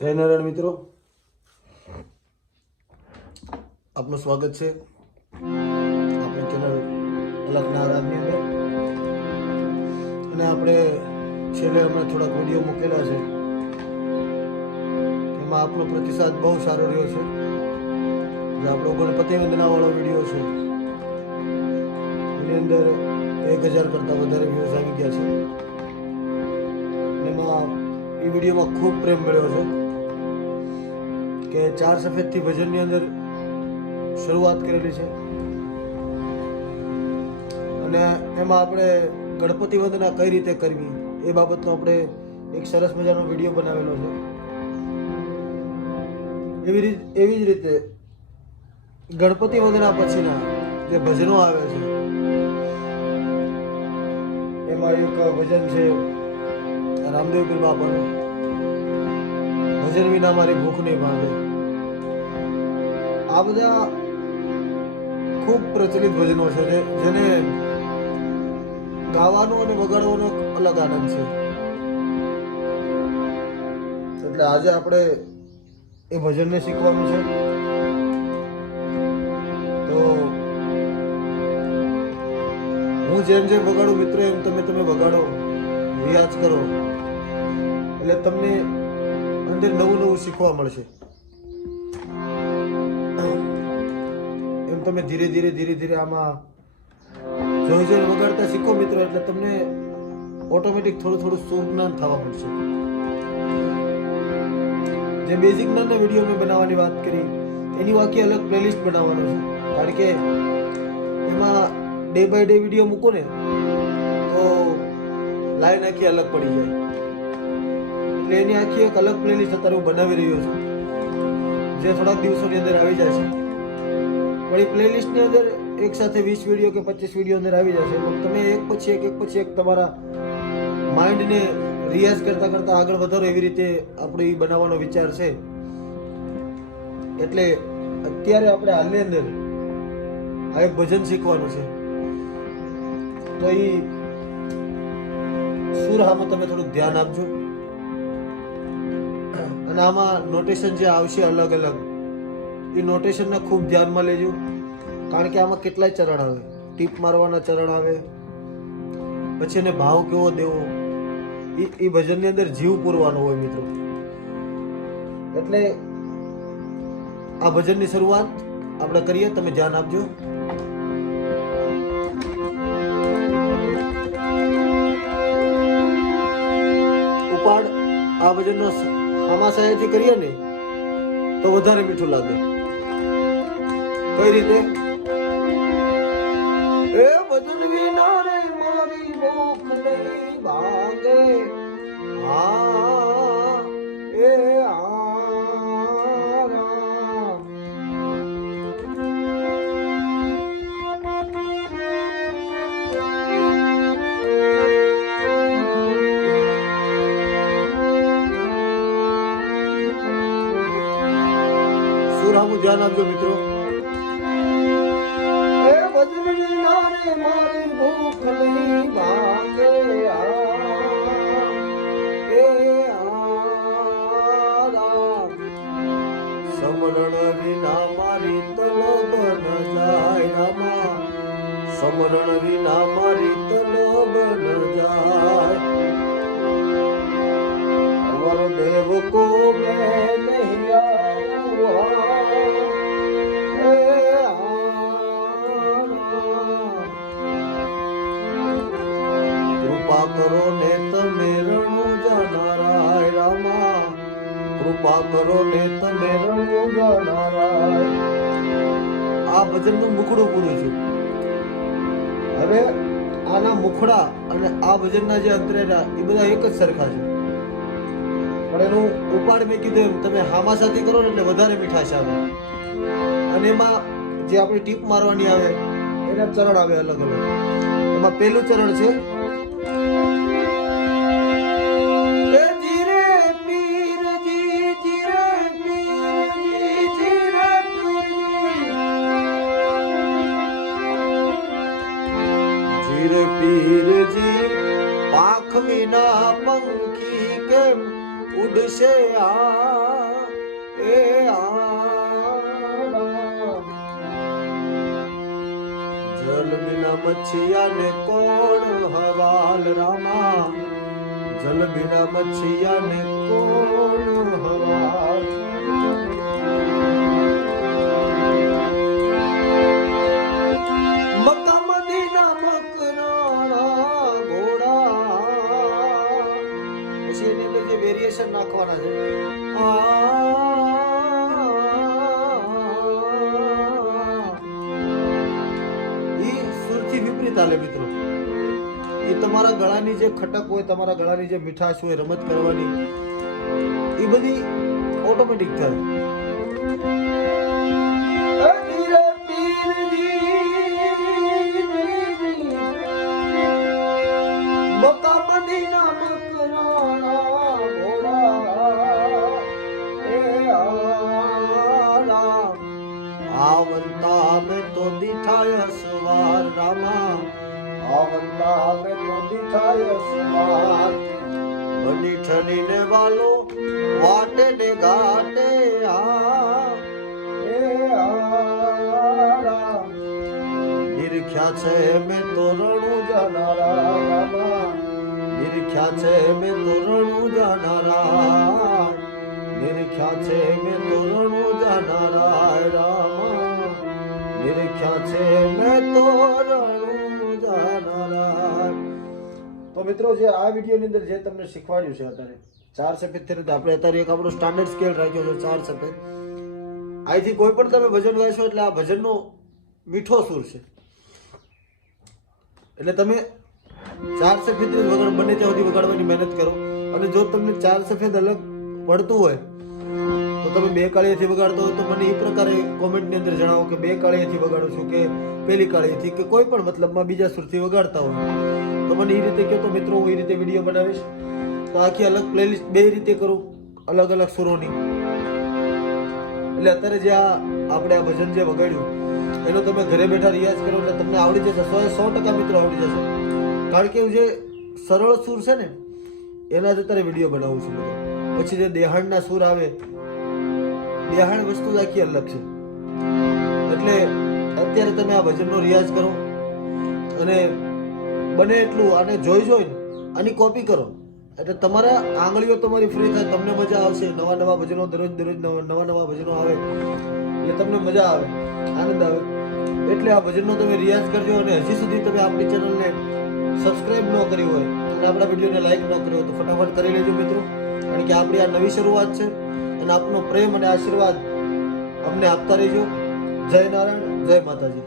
જય નારાયણ મિત્રો, આપનું સ્વાગત છે આપણી ચેનલ અલગના આરાધની અંદર. અને આપણે છેલ્લે હમણાં થોડાક વિડીયો મૂકેલા છે, એમાં આપનો પ્રતિસાદ બહુ સારો રહ્યો છે. જે આપણો ગણપતિ વંદનાવાળો વિડીયો છે એની અંદર 1000 કરતાં વધારે વ્યૂઝ આવી ગયા છે. એમાં એ વિડીયોમાં ખૂબ પ્રેમ મળ્યો છે કે 4 સફેદથી ભજનની અંદર શરૂઆત કરેલી છે અને એમાં આપણે ગણપતિ વંદના કઈ રીતે કરવી એ બાબતનો આપણે એક સરસ મજાનો વિડીયો બનાવેલો છે. એવી જ રીતે ગણપતિ વંદના પછીના જે ભજનો આવે છે એમાં એક ભજન છે રામદેવ પીર બાપાનું, ભજન વિના મારી ભૂખ નહીં ભાંગે. આ બધા ખૂબ પ્રચલિત ભજનો છે જેને ગાવાનો અને વગાડવાનો અલગ આનંદ છે. એટલે આજે આપણે એ ભજનને શીખવાનું છે. તો હું જેમ જેમ વગાડું મિત્રો એમ તમે વગાડો, રિયાઝ કરો, એટલે તમને અંદર નવું શીખવા મળશે. એમ તમે ધીરે ધીરે આમાં જોઈ વગાડતા શીખો મિત્રો, એટલે તમને ઓટોમેટિક થોડું સુર જ્ઞાન થવા મળશે. જે બેઝિક જ્ઞાનના વિડીયો મેં બનાવવાની વાત કરી એની આખી અલગ પ્લેલિસ્ટ બનાવવાનો છે. કારણ કે એમાં ડે બાય ડે વિડીયો મૂકો ને તો લાઈન આખી અલગ પડી જાય. એટલે એની આખી એક અલગ પ્લેલિસ્ટ અત્યારે હું બનાવી રહ્યો છું, જે થોડાક દિવસોની અંદર આવી જાય છે. પણ એ પ્લેલિસ્ટની અંદર એક સાથે 20 વિડીયો કે 25 વિડીયો અંદર આવી જશે. તમે એક પછી એક તમારા માઇન્ડને રિયાઝ કરતા આગળ વધારો, એવી રીતે આપણે એ બનાવવાનો વિચાર છે. એટલે અત્યારે આપણે હાલની અંદર આ એક ભજન શીખવાનું છે. તો એ સુર આમાં તમે થોડુંક ધ્યાન આપજો. અને આમાં નોટેશન જે આવશે અલગ અલગ, એ નોટેશનને ખૂબ ધ્યાનમાં લેજો. કારણ કે આમાં કેટલાય ચરણ આવે, ટીપ મારવાના ચરણ આવે, પછી એને ભાવ કેવો દેવો, એ ભજનની અંદર જીવ પૂરવાનો હોય મિત્રો. એટલે આ ભજનની શરૂઆત આપણે કરીએ, તમે ધ્યાન આપજો. ઉપાડ આ ભજનનો આમાશયથી કરીએ ને તો વધારે મીઠું લાગે. કઈ રીતે? એ ભજન વિના રે મારી ભૂખ નહીં ભાંગે, હા એ સુરાનું ધ્યાન આપજો મિત્રો. એ ભજન વિના રે મારી ભૂખ નહીં ભાંગે, સમરણ વિના મારી તલબ ન જાય રામા, સમરણ વિના મારી તલબ ન જાય. અવર દેવ કો મેં નહીં આવું, કૃપા કરો ને તમે રણુજા નારાય રામા, કૃપા કરો ને તમે રણુજા નારાય. આ ભજનનું મુખડું પૂરું છે. હવે આના મુખડા અને આ ભજનના જે અંતરેરા એ બધા એક જ સરખા છે, પણ એનું ઉપાડ મેં કીધું એમ તમે હામાસાથી કરો ને એટલે વધારે મીઠાશ આવે. અને એમાં જે આપણી ટીપ મારવાની આવે એના ચરણ આવે અલગ અલગ. એમાં પહેલું ચરણ છે પીરજી પાખ વિના પંખી કેમ ઉડશે આ મચ્છિયા ને કોણ હવાલ રામા, જલ બિના મચ્છિયા ને કોણ હવાલ. મક્કા મદીના મકરાણા ઘોડા, પછી એની અંદર જે વેરિએશન નાખવાના છે. ચાલે મિત્રો, એ તમારા ગળાની જે ખટક હોય, તમારા ગળાની જે મીઠાશ હોય, રમત કરવાની, એ બધી ઓટોમેટિક થાય. આવંતા में तो दिठाया सवार रामा, आवंता में तो दिठाया सवार. बनी ठनी ने वालो वाटे ने घाटे निरख्या છે મેં તોરણું જાનારા રામા, નિરખ્યા છે મેં તોરણું જાનારા, નિરખ્યા છે મેં તોરણું જાનારા રામા, નિરખ્યા છે મેં તોરણું જાનારા. તો મિત્રો, જે આ વિડીયોની અંદર જે તમને શીખવાડ્યું છે અત્યારે 4 સફેદ થી આપણે અત્યારે એક આપણો સ્ટાન્ડર્ડ સ્કેલ રાખ્યો છે 4 સફેદ. અહીંથી કોઈ પણ તમે ભજન ગાશો એટલે આ ભજનનો મીઠો સૂર છે. એટલે તમે 4 સફેદ વગર બને ત્યાં સુધી વગાડવાની મહેનત કરો. અને જો તમને 4 સફેદ અલગ પડતું હોય તો તમે 2 કાળીએથી વગાડતો હોય તો મને એ પ્રકારે કોમેન્ટની અંદર જણાવો કે 2 કાળીએથી વગાડો છો કે પહેલી કાળીએથી કે કોઈ પણ મતલબમાં બીજા સુરથી વગાડતા હોય તો મને એ રીતે કહો. તો મિત્રો, હું એ રીતે વિડીયો બનાવીશ. તો આખી અલગ પ્લેલિસ્ટ 2 રીતે કરું, અલગ અલગ સુરોની. એટલે અત્યારે જે આપણે આ ભજન જે વગાડ્યું એનો તમે ઘરે બેઠા રિયાઝ કરો એટલે તમને આવડી જશે. 100% મિત્રો આવડી જશે. કારણ કે જે સરળ સૂર છે ને એના જ અત્યારે વિડીયો બનાવું છું. પછી જે દેહાણના સૂર આવે, દેહાણ વસ્તુ આખી અલગ છે. એટલે અત્યારે તમે આ ભજનનો રિયાઝ કરો અને બને એટલું આને જોઈને આની કોપી કરો. એટલે તમારા આંગળીઓ તમારી ફ્રી થાય, તમને મજા આવશે. નવા નવા ભજનો દરરોજ નવા નવા ભજનો આવે એટલે તમને મજા આવે, આનંદ આવે. એટલે આ ભજનનો તમે રિયાઝ કરજો. અને હજી સુધી તમે આપણી ચેનલને સબસ્ક્રાઇબ ન કરી હોય અને આપણા વિડીયોને લાઈક ન કર્યો હોય તો ફટાફટ કરી લેજો મિત્રો. કારણ કે આપણી આ નવી શરૂઆત છે અને આપનો પ્રેમ અને આશીર્વાદ અમને આપતા રહેજો. જય નારાયણ, જય માતાજી.